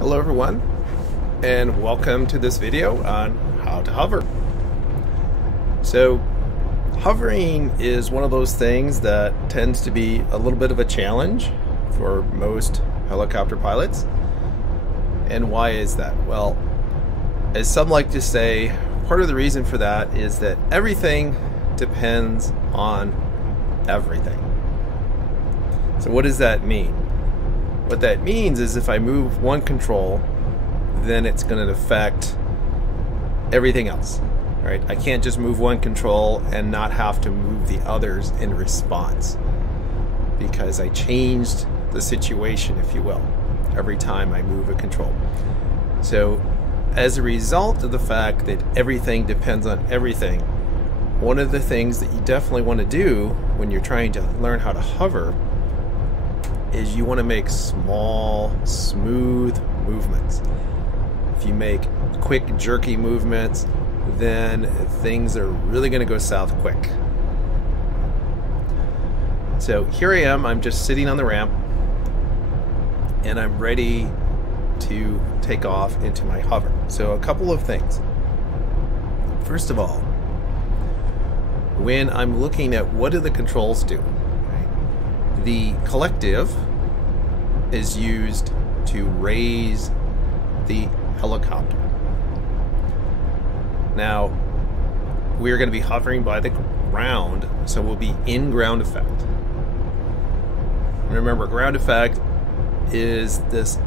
Hello everyone, and welcome to this video on how to hover. So hovering is one of those things that tends to be a little bit of a challenge for most helicopter pilots. And why is that? Well, as some like to say, part of the reason for that is that everything depends on everything. So what does that mean? What that means is if I move one control, then it's going to affect everything else, right? I can't just move one control and not have to move the others in response, because I changed the situation, if you will, every time I move a control. So as a result of the fact that everything depends on everything, one of the things that you definitely want to do when you're trying to learn how to hover is you want to make small, smooth movements. If you make quick, jerky movements, then things are really going to go south quick. So here I am, I'm just sitting on the ramp, and I'm ready to take off into my hover. So a couple of things. First of all, when I'm looking at what do the controls do, the collective is used to raise the helicopter. Now, we're going to be hovering by the ground, so we'll be in ground effect. And remember, ground effect is this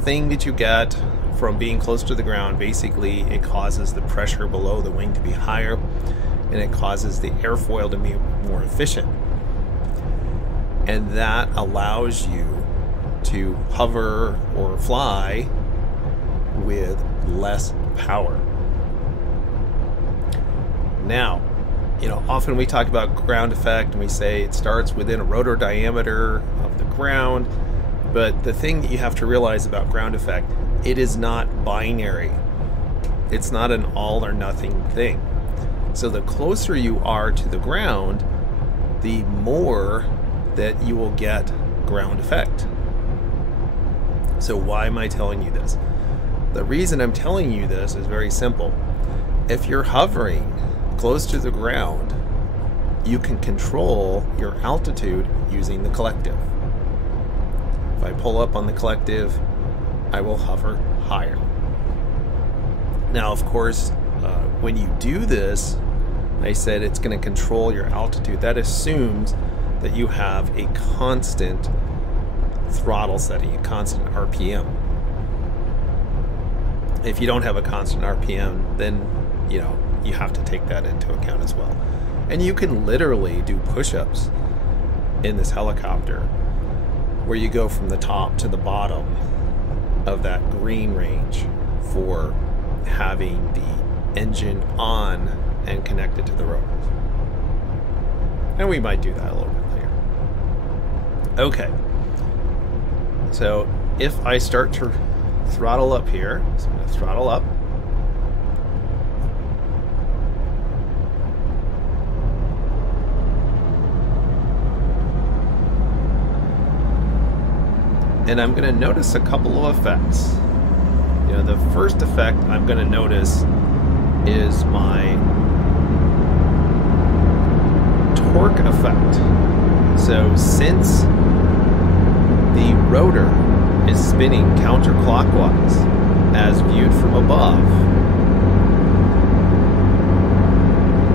thing that you get from being close to the ground. Basically, it causes the pressure below the wing to be higher, and it causes the airfoil to be more efficient. And that allows you to hover or fly with less power. Now, often we talk about ground effect and we say it starts within a rotor diameter of the ground, but the thing that you have to realize about ground effect, it is not binary. It's not an all or nothing thing. So the closer you are to the ground, the more that you will get ground effect. So why am I telling you this? The reason I'm telling you this is very simple. If you're hovering close to the ground, you can control your altitude using the collective. If I pull up on the collective, I will hover higher. Now, of course, when you do this, I said it's going to control your altitude. That assumes that you have a constant throttle setting, a constant RPM. If you don't have a constant RPM, then you have to take that into account as well. And you can literally do push-ups in this helicopter where you go from the top to the bottom of that green range for having the engine on and connected to the rotors. And we might do that a little bit later. Okay. So if I start to throttle up here, so I'm going to throttle up. And I'm going to notice a couple of effects. The first effect I'm going to notice is my torque effect. So since the rotor is spinning counterclockwise as viewed from above,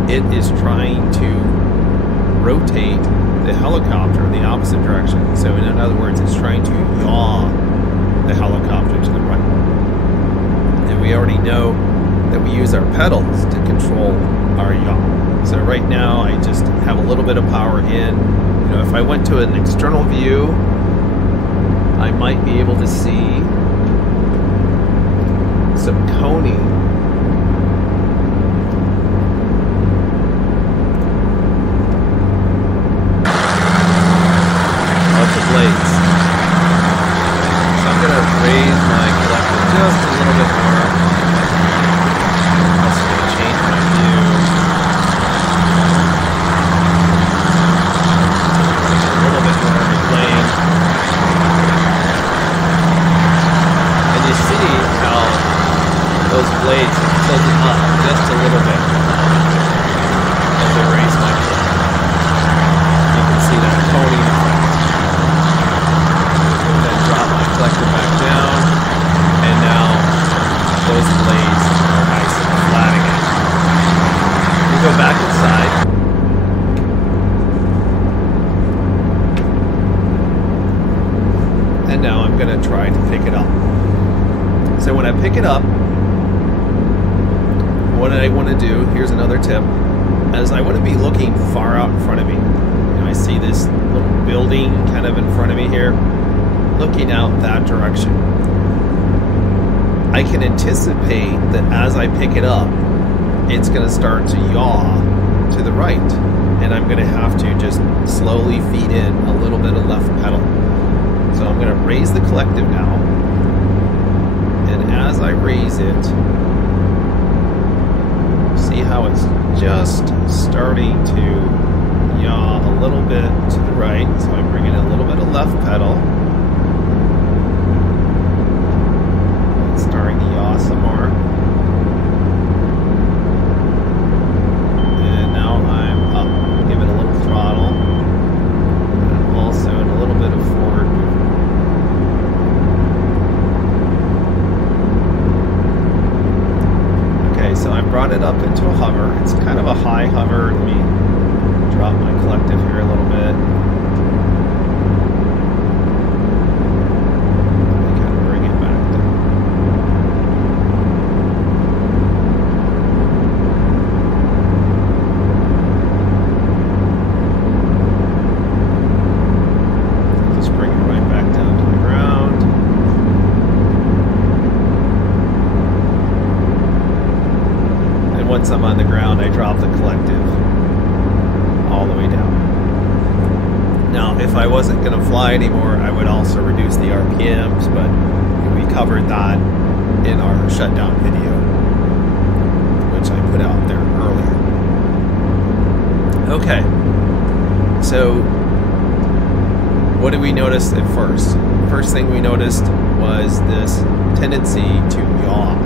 it is trying to rotate the helicopter in the opposite direction. So in other words, it's trying to yaw the helicopter to the right. And we already know that we use our pedals to control our yaw. So right now I just have a little bit of power in. If I went to an external view, I might be able to see some coning of the blades. So I'm going to raise my collector just a little bit more. That's going to change my view. A little bit more of the plane. And those blades tilted up just a little bit as I raise my foot. You can see that coning effect. And then drop my collector back down, and now those blades are nice and flat again. We go back inside. And now I'm going to try to pick it up. So when I pick it up, what I want to do, here's another tip, is I want to be looking far out in front of me. You know, I see this little building kind of in front of me here, looking out that direction. I can anticipate that as I pick it up, it's going to start to yaw to the right, and I'm going to have to just slowly feed in a little bit of left pedal. So I'm going to raise the collective now, and as I raise it, see how it's just starting to yaw a little bit to the right. So I bring in a little bit of left pedal. It's starting to yaw some more. And now I'm up. Give it a little throttle. And I'm also in a little bit of forward movement. So I brought it up into a hover. It's kind of a high hover. Let me drop my collective here a little bit. Let me kind of bring it back down. Just bring it right back down to the ground. Once I'm on the ground, I drop the collective all the way down. Now, if I wasn't going to fly anymore, I would also reduce the RPMs, but we covered that in our shutdown video, which I put out there earlier. Okay, so what did we notice at first? First thing we noticed was this tendency to yaw.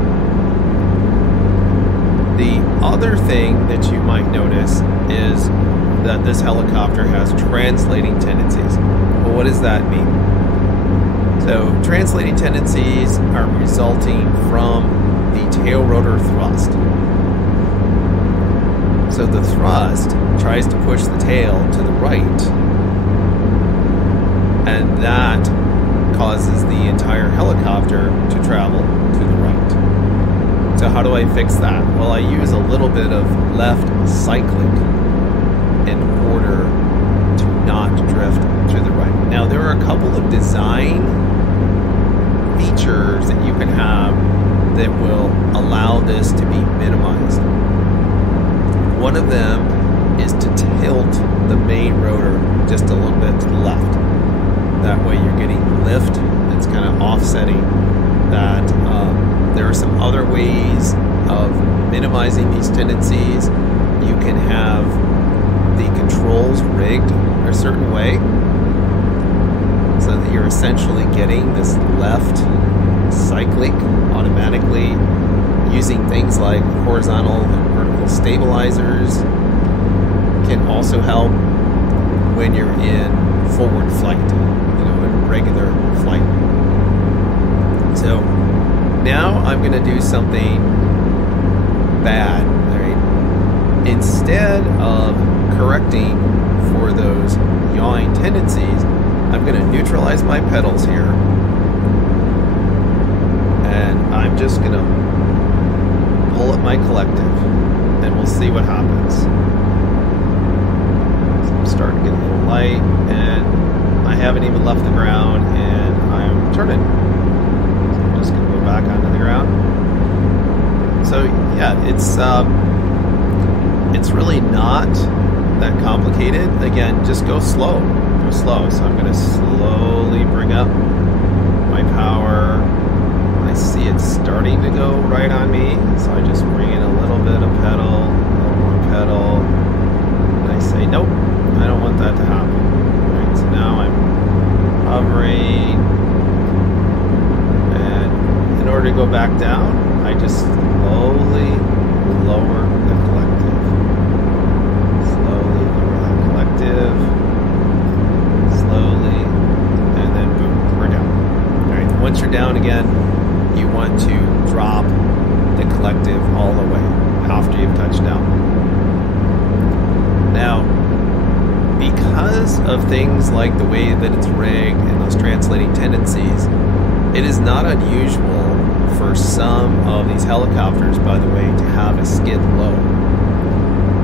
The other thing that you might notice is that this helicopter has translating tendencies. Well, what does that mean? So translating tendencies are resulting from the tail rotor thrust. So the thrust tries to push the tail to the right, and that causes the entire helicopter to travel to the right. So how do I fix that? Well, I use a little bit of left cyclic in order to not drift to the right. Now, there are a couple of design features that you can have that will allow this to be minimized. One of them is to tilt the main rotor just a little bit to the left. That way you're getting lift that's kind of offsetting that. There are some other ways of minimizing these tendencies. You can have the controls rigged a certain way so that you're essentially getting this left cyclic automatically using things like horizontal and vertical stabilizers. Can also help when you're in forward flight, in regular flight. So now I'm going to do something bad. Right? Instead of correcting for those yawing tendencies, I'm going to neutralize my pedals here, and I'm just going to pull up my collective, and we'll see what happens. So I'm starting to get a little light, and I haven't even left the ground, and I'm turning. Just going to go back onto the ground. So yeah, it's really not that complicated. Again, just go slow. Go slow. So I'm going to slowly bring up my power. I see it starting to go right on me, so I just bring in a little bit of pedal, a little more pedal, and I say, nope, I don't want that to happen. Right, so now I'm hovering. In order to go back down, I just slowly lower the collective. Slowly lower that collective. Slowly, and then boom, we're down. All right, once you're down again, you want to drop the collective all the way after you've touched down. Now, because of things like the way that it's rigged and those translating tendencies, it is not unusual for some of these helicopters, by the way, to have a skid low.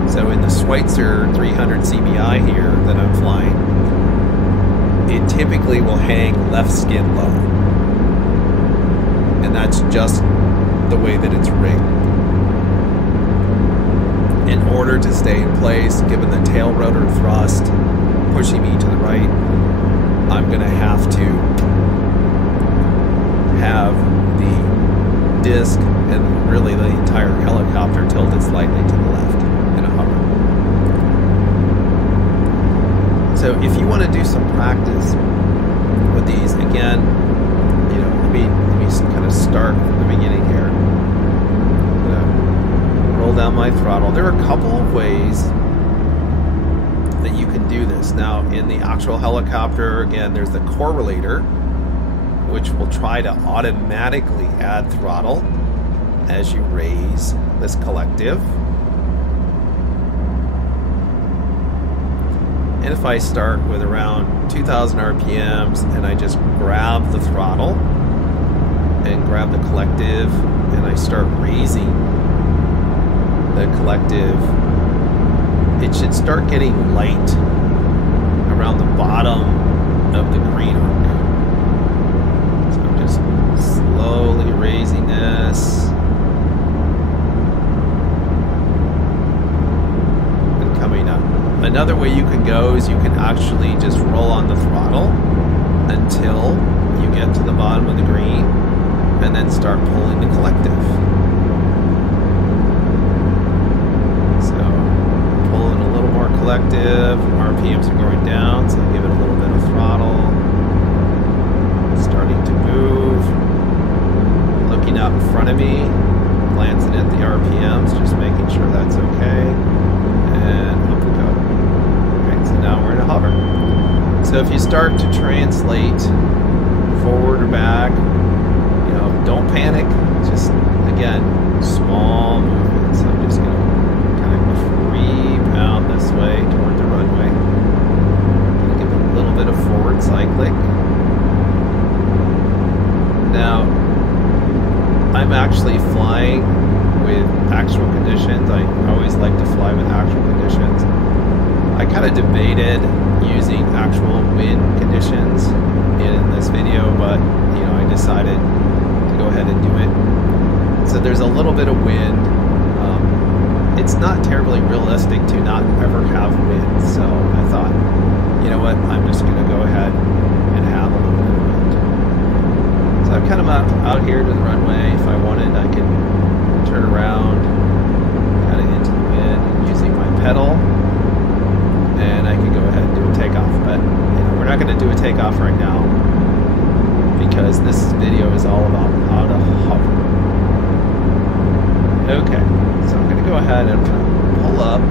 So in the Schweizer S300 Cbi here that I'm flying, it typically will hang left skid low. And that's just the way that it's rigged. In order to stay in place, given the tail rotor thrust pushing me to the right, I'm going to have the disc and really the entire helicopter tilted slightly to the left in a hover. So if you want to do some practice with these, again, you know, let me kind of start from the beginning here. Roll down my throttle. There are a couple of ways that you can do this. Now, in the actual helicopter, again, there's the correlator, which will try to automatically add throttle as you raise this collective. And if I start with around 2,000 RPMs and I just grab the throttle and grab the collective and I start raising the collective, it should start getting light around the bottom of the green arc. So I'm just slowly raising this and coming up. Another way you can go is you can actually just roll on the throttle until you get to the bottom of the green and then start pulling the collective. Collective, RPMs are going down, so I'll give it a little bit of throttle. Starting to move. Looking out in front of me, glancing at the RPMs, just making sure that's okay. And up we go. Alright, so now we're in a hover. So if you start to translate forward or back, you know, don't panic. Just, again, small movements. I'm just going to creep out this way toward the runway. Gonna give it a little bit of forward cyclic. Now, I'm actually flying with actual conditions. I always like to fly with actual conditions. I kind of debated using actual wind conditions in this video, but you know, I decided to go ahead and do it. So there's a little bit of wind. It's not terribly realistic to not ever have wind, so I thought, you know what, I'm just going to go ahead and have a little bit of wind. So I'm kind of out here to the runway. If I wanted, I could turn around kind of into the wind using my pedal, and I could go ahead and do a takeoff. But you know, we're not going to do a takeoff right now because this video is all about how to hover. Okay. So I'm going to go ahead and pull up a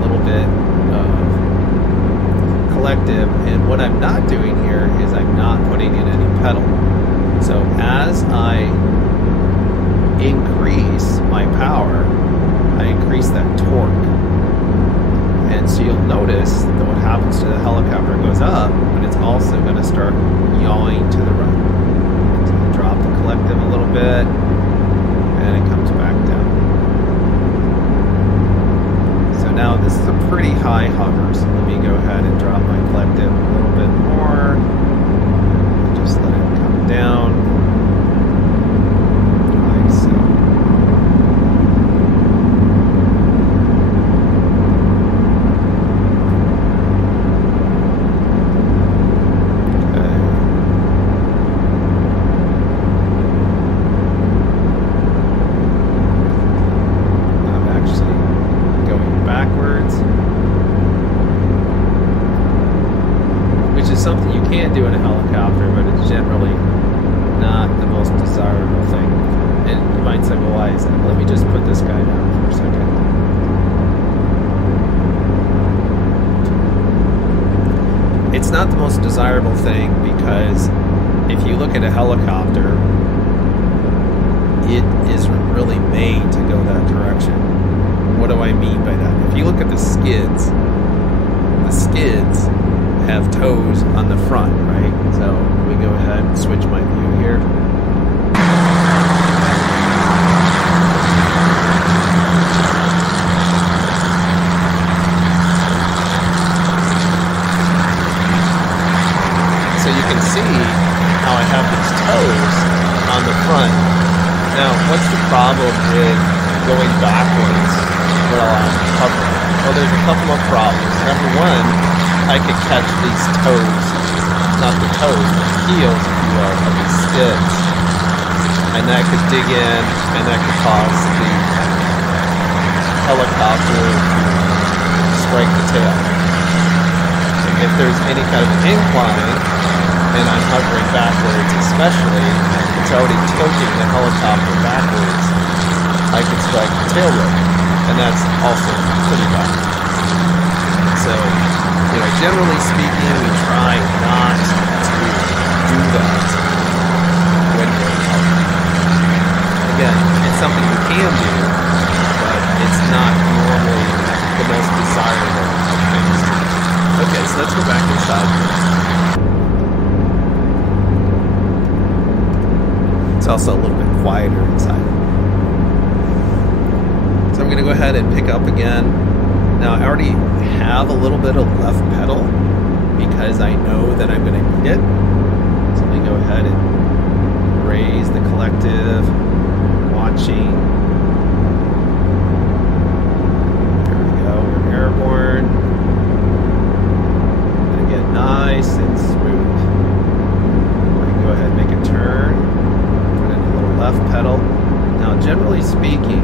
little bit of collective, and what I'm not doing here is I'm not putting in any pedal. So as I increase my power, I increase that torque. And so you'll notice that what happens to the helicopter goes up, but it's also going to start yawing to the right. So I'll drop the collective a little bit, and it comes back down. So now this is a pretty high hover, so let me go ahead and drop my collective a little bit more. Just let it come down. Like so. minimize that. Let me just put this guy down for a second. It's not the most desirable thing because if you look at a helicopter, it isn't really made to go that direction. What do I mean by that? If you look at the skids have toes on the front, right? So let me go ahead and switch my view here. So you can see how I have these toes on the front. Now, what's the problem with going backwards while I'm hovering? Well, there's a couple of problems. Number one, I could catch these toes, not the toes, but the heels, if you will, of these skids. And that could dig in, and that could cause the helicopter to strike the tail. If there's any kind of an incline, and I'm hovering backwards especially, it's already tilting the helicopter backwards, I could strike the tail rope, and that's also pretty bad. So, generally speaking, we try not to do that when we're hovering. Again, it's something you can do, but it's not normally the most desirable of things to do. Okay, so let's go back inside. It's also a little bit quieter inside. So I'm going to go ahead and pick up again. Now I already have a little bit of left pedal because I know that I'm going to need it. So let me go ahead and raise the collective, watching. There we go, we're airborne. And again, nice and smooth. We can go ahead and make a turn. Left pedal. Now, generally speaking,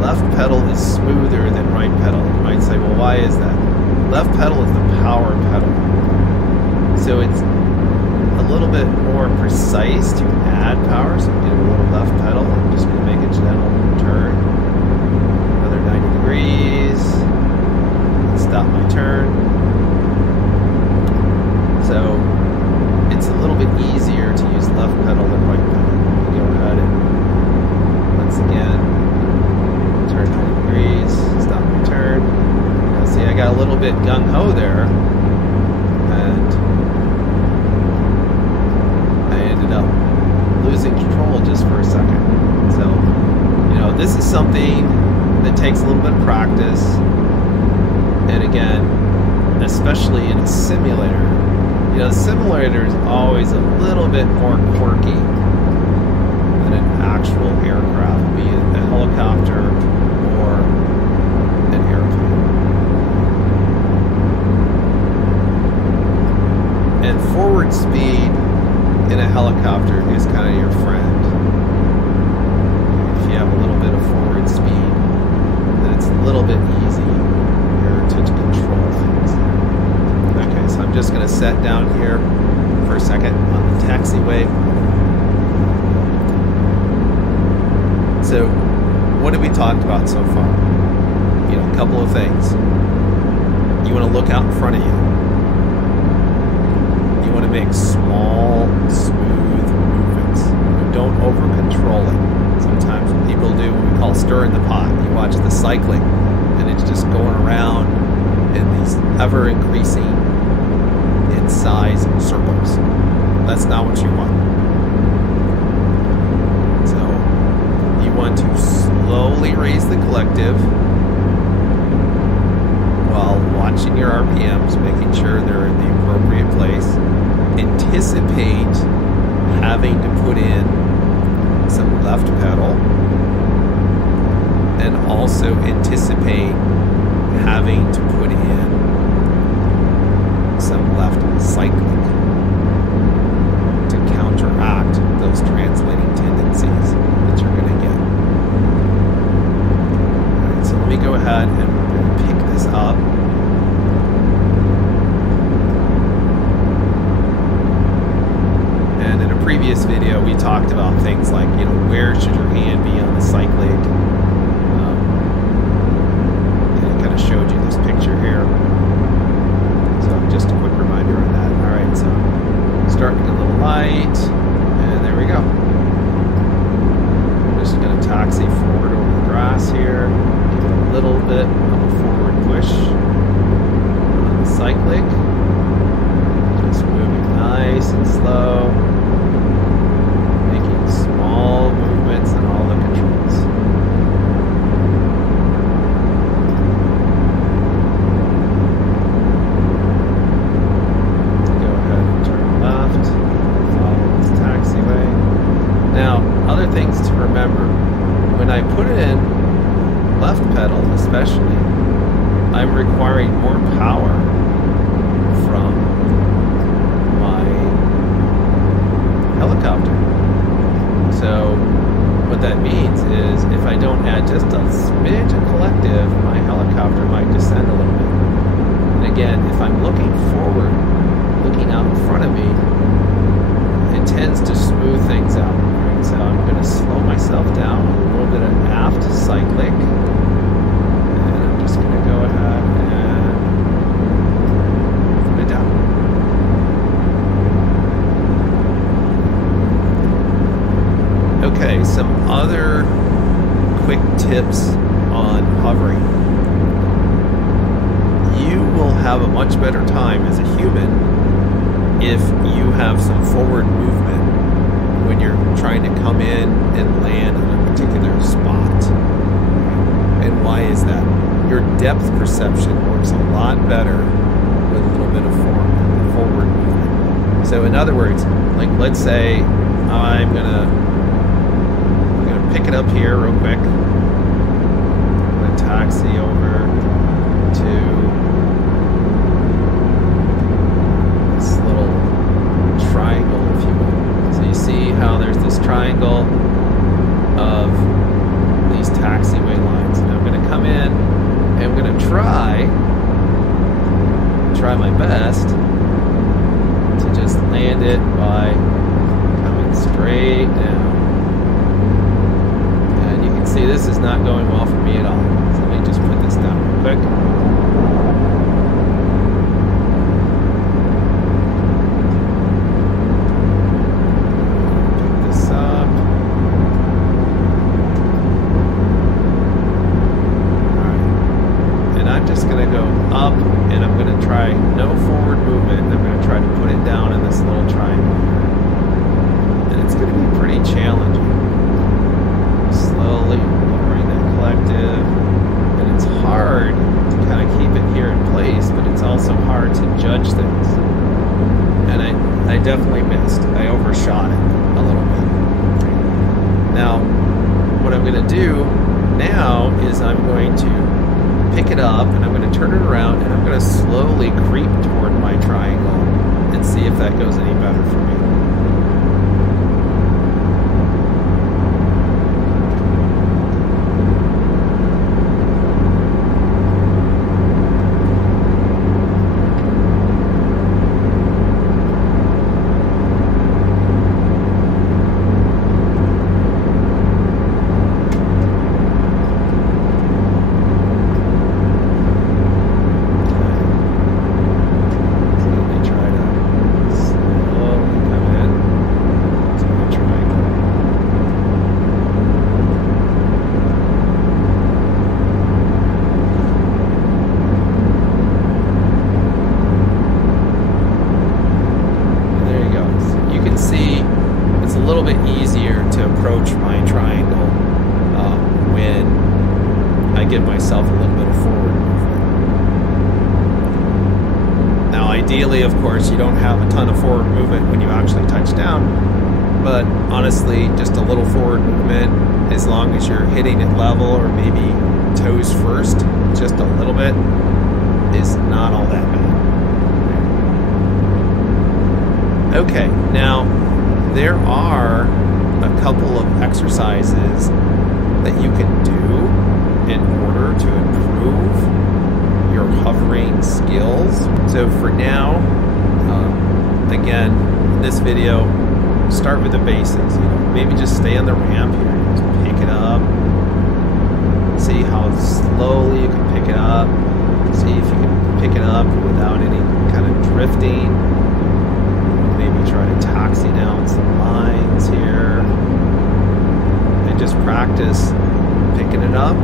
left pedal is smoother than right pedal. You might say, well, why is that? Left pedal is the power pedal. So it's a little bit more precise to add power. So I'm getting a little left pedal. I'm just going to make a gentle turn. Another 90 degrees. Stop my turn. So it's a little bit easier to use left pedal than right pedal. Go ahead and once again turn 90 degrees, stop my turn. See, I got a little bit gung-ho there, and I ended up losing control just for a second. So, this is something that takes a little bit of practice, and again, especially in a simulator. The simulator is always a little bit more quirky than an actual aircraft, be it a helicopter or an airplane. And forward speed in a helicopter is kind of your friend. If you have a little bit of forward speed, then it's a little bit easier to control things. Okay, so I'm just going to set down here for a second on the taxiway. So, what have we talked about so far? A couple of things. You want to look out in front of you. You want to make small, smooth movements. Don't over-control it. Sometimes people do what we call stirring the pot. You watch the cycling, and it's just going around in these ever-increasing in size circles. That's not what you want. So you want to slowly raise the collective while watching your RPMs, making sure they're in the appropriate place. Anticipate having to put in some left pedal, and also anticipate having to put in some left cycling to counteract those translating tendencies that you're going to get. Alright, so let me go ahead and pick this up. And in a previous video, we talked about things like, where should your hand be on the cyclic? And it kind of showed you this picture here. So just a quick reminder on that. All right, so starting a little light, and there we go. I'm just going to taxi forward over the grass here. Give it a little bit of a forward push on the cyclic. Just moving nice and slow. Making small movements in all the controls. Go ahead and turn left. Follow this taxiway. Now, other things to remember. When I put in left pedal especially, I'm requiring more power from my helicopter. So what that means is if I don't add just a smidge of collective, my helicopter might descend a little bit. And again, if I'm looking forward, looking out in front of me, it tends to smooth things out. Right? So I'm going to slow myself down with a little bit of aft cyclic. And I'm just going to go ahead and put it down. Okay, some other quick tips on hovering. You will have a much better time as a human if you have some forward movement when you're trying to come in and land on a particular spot. And why is that? Your depth perception works a lot better with a little bit of forward movement. So in other words, like let's say I'm gonna pick it up here real quick. I'm gonna taxi over to this little triangle, if you will. So you see how there's this triangle of these taxiway lines. And I'm going to come in and I'm going to try my best to just land it by coming straight down. And you can see this is not going well for me at all. So let me just put this down real quick. Definitely missed. I overshot it a little bit. Now, what I'm going to do now is I'm going to pick it up and I'm going to turn it around and I'm going to slowly creep toward my triangle and see if that goes any better for me. Give myself a little bit of forward movement. Now ideally, of course, you don't have a ton of forward movement when you actually touch down, but honestly, just a little forward movement, as long as you're hitting it level or maybe toes first, just a little bit, is not all that bad. Okay, now there are a couple of exercises that you can do in order to improve your hovering skills. So for now, again, in this video, start with the basics. You know, maybe just stay on the ramp here. Just pick it up. See how slowly you can pick it up. See if you can pick it up without any kind of drifting. Maybe try to taxi down some lines here. And just practice picking it up,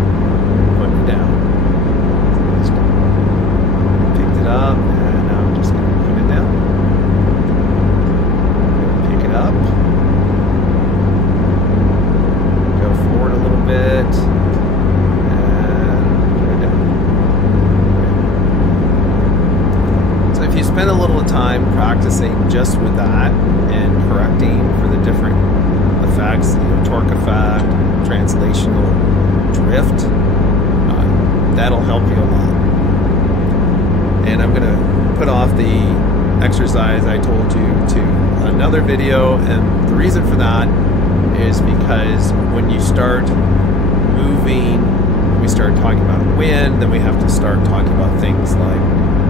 putting it down. Just picked it up, and now I'm just going to put it down. Pick it up. Go forward a little bit. If you spend a little time practicing just with that and correcting for the different effects, you know, torque effect, translational drift, that'll help you a lot. And I'm going to put off the exercise I told you to another video, and the reason for that is because when you start moving, we start talking about wind, then we have to start talking about things like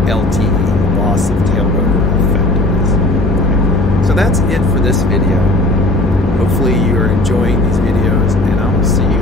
LTE, loss of tail rotor effectiveness. Okay. So that's it for this video. Hopefully you are enjoying these videos, and I will see you